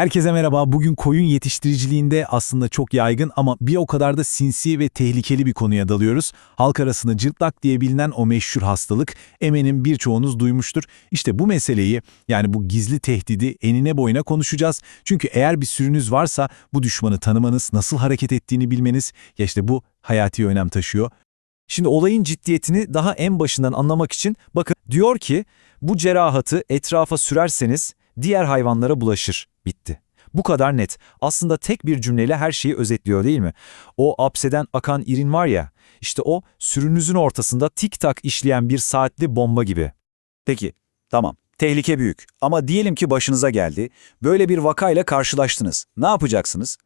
Herkese merhaba. Bugün koyun yetiştiriciliğinde aslında çok yaygın ama bir o kadar da sinsi ve tehlikeli bir konuya dalıyoruz. Halk arasında cırtlak diye bilinen o meşhur hastalık, eminim birçoğunuz duymuştur. İşte bu meseleyi, yani bu gizli tehdidi enine boyuna konuşacağız. Çünkü eğer bir sürünüz varsa bu düşmanı tanımanız, nasıl hareket ettiğini bilmeniz, ya işte bu hayati önem taşıyor. Şimdi olayın ciddiyetini daha en başından anlamak için bakın diyor ki bu cerahatı etrafa sürerseniz diğer hayvanlara bulaşır. Bitti. Bu kadar net. Aslında tek bir cümleyle her şeyi özetliyor değil mi? O apseden akan irin var ya, işte o sürünüzün ortasında tik tak işleyen bir saatli bomba gibi. Peki, tamam. Tehlike büyük ama diyelim ki başınıza geldi. Böyle bir vakayla karşılaştınız. Ne yapacaksınız?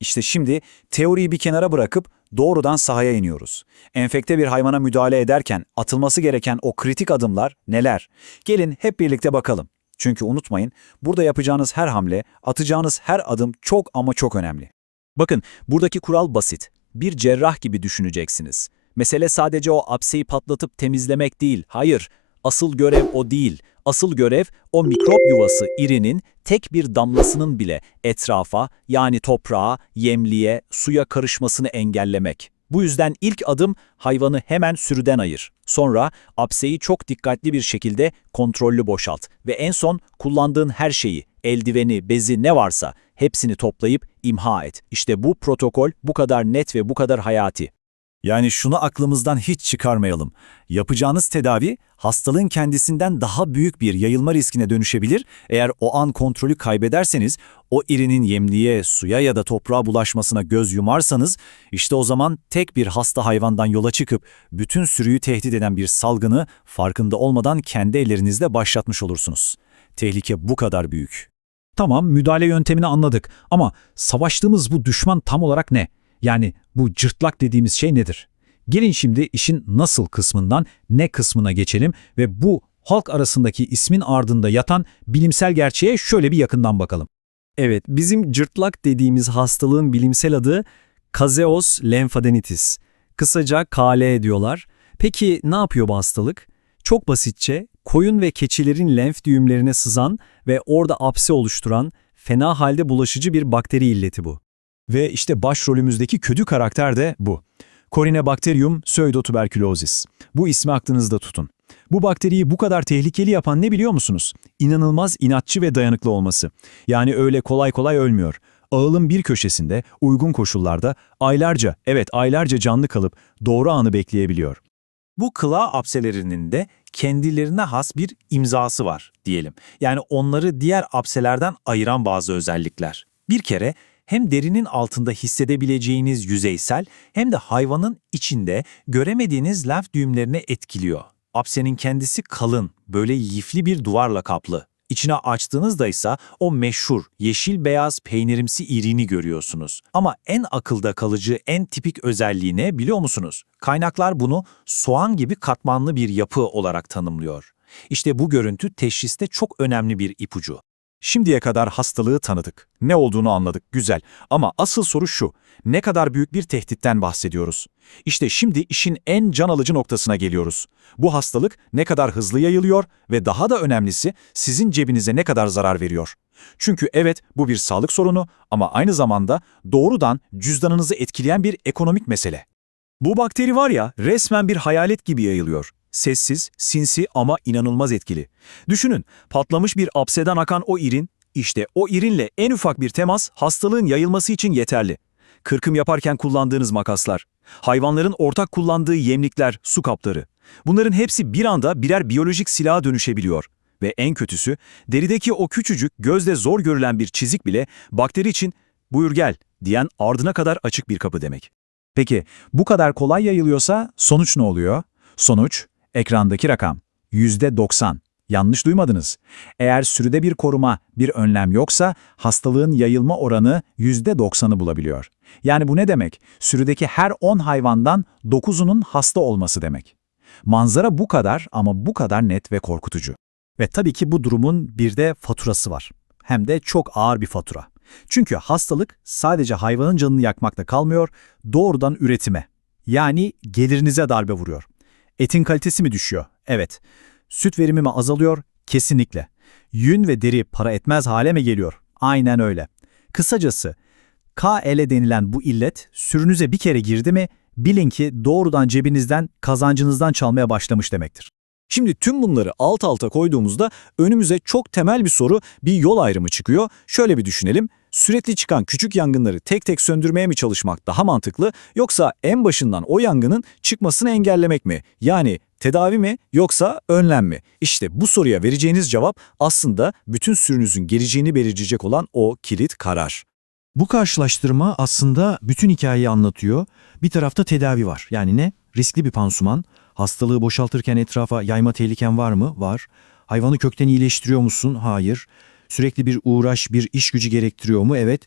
İşte şimdi teoriyi bir kenara bırakıp doğrudan sahaya iniyoruz. Enfekte bir hayvana müdahale ederken atılması gereken o kritik adımlar neler? Gelin hep birlikte bakalım. Çünkü unutmayın, burada yapacağınız her hamle, atacağınız her adım çok ama çok önemli. Bakın, buradaki kural basit. Bir cerrah gibi düşüneceksiniz. Mesele sadece o apseyi patlatıp temizlemek değil. Hayır, asıl görev o değil. Asıl görev o mikrop yuvası irinin tek bir damlasının bile etrafa, yani toprağa, yemliğe, suya karışmasını engellemek. Bu yüzden ilk adım hayvanı hemen sürüden ayır. Sonra apseyi çok dikkatli bir şekilde kontrollü boşalt ve en son kullandığın her şeyi, eldiveni, bezi ne varsa hepsini toplayıp imha et. İşte bu protokol bu kadar net ve bu kadar hayati. Yani şunu aklımızdan hiç çıkarmayalım. Yapacağınız tedavi hastalığın kendisinden daha büyük bir yayılma riskine dönüşebilir. Eğer o an kontrolü kaybederseniz, o irinin yemliğe, suya ya da toprağa bulaşmasına göz yumarsanız, işte o zaman tek bir hasta hayvandan yola çıkıp bütün sürüyü tehdit eden bir salgını farkında olmadan kendi ellerinizle başlatmış olursunuz. Tehlike bu kadar büyük. Tamam, müdahale yöntemini anladık ama savaştığımız bu düşman tam olarak ne? Yani bu cırtlak dediğimiz şey nedir? Gelin şimdi işin nasıl kısmından ne kısmına geçelim ve bu halk arasındaki ismin ardında yatan bilimsel gerçeğe şöyle bir yakından bakalım. Evet, bizim cırtlak dediğimiz hastalığın bilimsel adı Caseus lymphadenitis. Kısaca KL diyorlar. Peki ne yapıyor bu hastalık? Çok basitçe koyun ve keçilerin lenf düğümlerine sızan ve orada apse oluşturan fena halde bulaşıcı bir bakteri illeti bu. Ve işte başrolümüzdeki kötü karakter de bu. Corynebacterium pseudotuberculosis. Bu ismi aklınızda tutun. Bu bakteriyi bu kadar tehlikeli yapan ne biliyor musunuz? İnanılmaz inatçı ve dayanıklı olması. Yani öyle kolay kolay ölmüyor. Ağılın bir köşesinde, uygun koşullarda aylarca, evet aylarca canlı kalıp doğru anı bekleyebiliyor. Bu kıla apselerinin de kendilerine has bir imzası var diyelim. Yani onları diğer apselerden ayıran bazı özellikler. Bir kere hem derinin altında hissedebileceğiniz yüzeysel hem de hayvanın içinde göremediğiniz lenf düğümlerini etkiliyor. Apsenin kendisi kalın, böyle lifli bir duvarla kaplı. İçine açtığınızda ise o meşhur yeşil beyaz peynirimsi iriğini görüyorsunuz. Ama en akılda kalıcı, en tipik özelliği ne biliyor musunuz? Kaynaklar bunu soğan gibi katmanlı bir yapı olarak tanımlıyor. İşte bu görüntü teşhiste çok önemli bir ipucu. Şimdiye kadar hastalığı tanıdık. Ne olduğunu anladık, güzel. Ama asıl soru şu, ne kadar büyük bir tehditten bahsediyoruz? İşte şimdi işin en can alıcı noktasına geliyoruz. Bu hastalık ne kadar hızlı yayılıyor ve daha da önemlisi sizin cebinize ne kadar zarar veriyor? Çünkü evet bu bir sağlık sorunu ama aynı zamanda doğrudan cüzdanınızı etkileyen bir ekonomik mesele. Bu bakteri var ya, resmen bir hayalet gibi yayılıyor. Sessiz, sinsi ama inanılmaz etkili. Düşünün, patlamış bir apseden akan o irin, işte o irinle en ufak bir temas hastalığın yayılması için yeterli. Kırkım yaparken kullandığınız makaslar, hayvanların ortak kullandığı yemlikler, su kapları. Bunların hepsi bir anda birer biyolojik silaha dönüşebiliyor. Ve en kötüsü, derideki o küçücük, gözle zor görülen bir çizik bile bakteri için "buyur gel" diyen ardına kadar açık bir kapı demek. Peki bu kadar kolay yayılıyorsa sonuç ne oluyor? Sonuç, ekrandaki rakam. %90. Yanlış duymadınız. Eğer sürüde bir koruma, bir önlem yoksa hastalığın yayılma oranı %90'ı bulabiliyor. Yani bu ne demek? Sürüdeki her 10 hayvandan 9'unun hasta olması demek. Manzara bu kadar ama bu kadar net ve korkutucu. Ve tabii ki bu durumun bir de faturası var. Hem de çok ağır bir fatura. Çünkü hastalık sadece hayvanın canını yakmakta kalmıyor, doğrudan üretime. Yani gelirinize darbe vuruyor. Etin kalitesi mi düşüyor? Evet. Süt verimi mi azalıyor? Kesinlikle. Yün ve deri para etmez hale mi geliyor? Aynen öyle. Kısacası, KL denilen bu illet sürünüze bir kere girdi mi, bilin ki doğrudan cebinizden, kazancınızdan çalmaya başlamış demektir. Şimdi tüm bunları alt alta koyduğumuzda önümüze çok temel bir soru, bir yol ayrımı çıkıyor. Şöyle bir düşünelim. Sürekli çıkan küçük yangınları tek tek söndürmeye mi çalışmak daha mantıklı, yoksa en başından o yangının çıkmasını engellemek mi? Yani tedavi mi yoksa önlem mi? İşte bu soruya vereceğiniz cevap aslında bütün sürünüzün geleceğini belirleyecek olan o kilit karar. Bu karşılaştırma aslında bütün hikayeyi anlatıyor. Bir tarafta tedavi var. Yani ne? Riskli bir pansuman. Hastalığı boşaltırken etrafa yayma tehliken var mı? Var. Hayvanı kökten iyileştiriyor musun? Hayır. Sürekli bir uğraş, bir iş gücü gerektiriyor mu? Evet.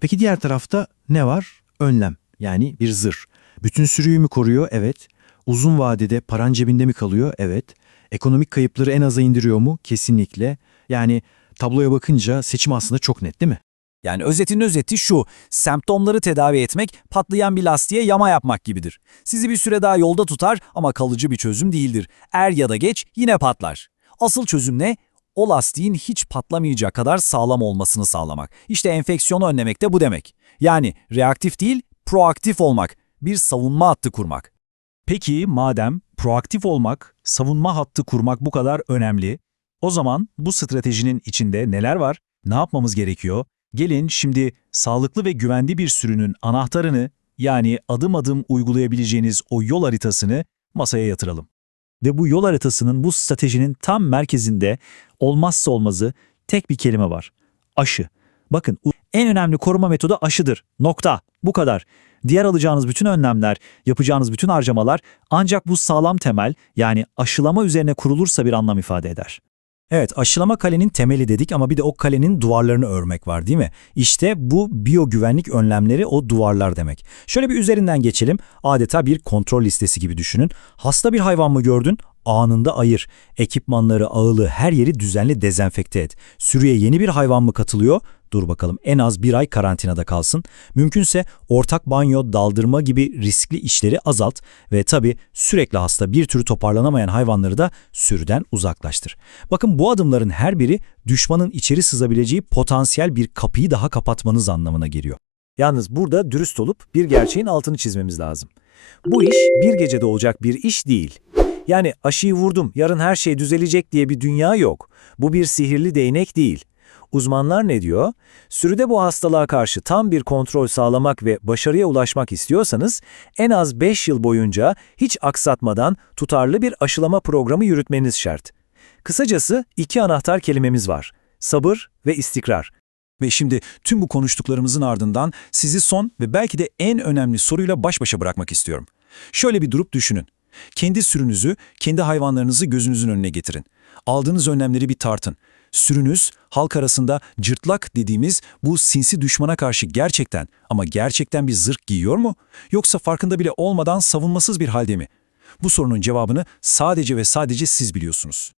Peki diğer tarafta ne var? Önlem. Yani bir zırh. Bütün sürüyü mü koruyor? Evet. Uzun vadede paran cebinde mi kalıyor? Evet. Ekonomik kayıpları en aza indiriyor mu? Kesinlikle. Yani tabloya bakınca seçim aslında çok net, değil mi? Yani özetin özeti şu, semptomları tedavi etmek patlayan bir lastiğe yama yapmak gibidir. Sizi bir süre daha yolda tutar ama kalıcı bir çözüm değildir. Er ya da geç yine patlar. Asıl çözüm ne? O lastiğin hiç patlamayacak kadar sağlam olmasını sağlamak. İşte enfeksiyonu önlemek de bu demek. Yani reaktif değil, proaktif olmak, bir savunma hattı kurmak. Peki madem proaktif olmak, savunma hattı kurmak bu kadar önemli, o zaman bu stratejinin içinde neler var? Ne yapmamız gerekiyor? Gelin şimdi sağlıklı ve güvenli bir sürünün anahtarını, yani adım adım uygulayabileceğiniz o yol haritasını masaya yatıralım. Ve bu yol haritasının, bu stratejinin tam merkezinde olmazsa olmazı tek bir kelime var: aşı. Bakın, en önemli koruma metodu aşıdır. Nokta. Bu kadar. Diğer alacağınız bütün önlemler, yapacağınız bütün harcamalar ancak bu sağlam temel, yani aşılama üzerine kurulursa bir anlam ifade eder. Evet, aşılama kalenin temeli dedik ama bir de o kalenin duvarlarını örmek var, değil mi? İşte bu biyogüvenlik önlemleri o duvarlar demek. Şöyle bir üzerinden geçelim. Adeta bir kontrol listesi gibi düşünün. Hasta bir hayvan mı gördün? Anında ayır. Ekipmanları, ağılı, her yeri düzenli dezenfekte et. Sürüye yeni bir hayvan mı katılıyor? Dur bakalım, en az 1 ay karantinada kalsın. Mümkünse ortak banyo, daldırma gibi riskli işleri azalt ve tabii sürekli hasta, bir türlü toparlanamayan hayvanları da sürüden uzaklaştır. Bakın, bu adımların her biri düşmanın içeri sızabileceği potansiyel bir kapıyı daha kapatmanız anlamına geliyor. Yalnız burada dürüst olup bir gerçeğin altını çizmemiz lazım. Bu iş bir gecede olacak bir iş değil. Yani aşıyı vurdum, yarın her şey düzelecek diye bir dünya yok. Bu bir sihirli değnek değil. Uzmanlar ne diyor? Sürüde bu hastalığa karşı tam bir kontrol sağlamak ve başarıya ulaşmak istiyorsanız en az 5 yıl boyunca hiç aksatmadan tutarlı bir aşılama programı yürütmeniz şart. Kısacası 2 anahtar kelimemiz var: sabır ve istikrar. Ve şimdi tüm bu konuştuklarımızın ardından sizi son ve belki de en önemli soruyla baş başa bırakmak istiyorum. Şöyle bir durup düşünün. Kendi sürünüzü, kendi hayvanlarınızı gözünüzün önüne getirin. Aldığınız önlemleri bir tartın. Sürünüz, halk arasında cırtlak dediğimiz bu sinsi düşmana karşı gerçekten ama gerçekten bir zırh giyiyor mu? Yoksa farkında bile olmadan savunmasız bir halde mi? Bu sorunun cevabını sadece ve sadece siz biliyorsunuz.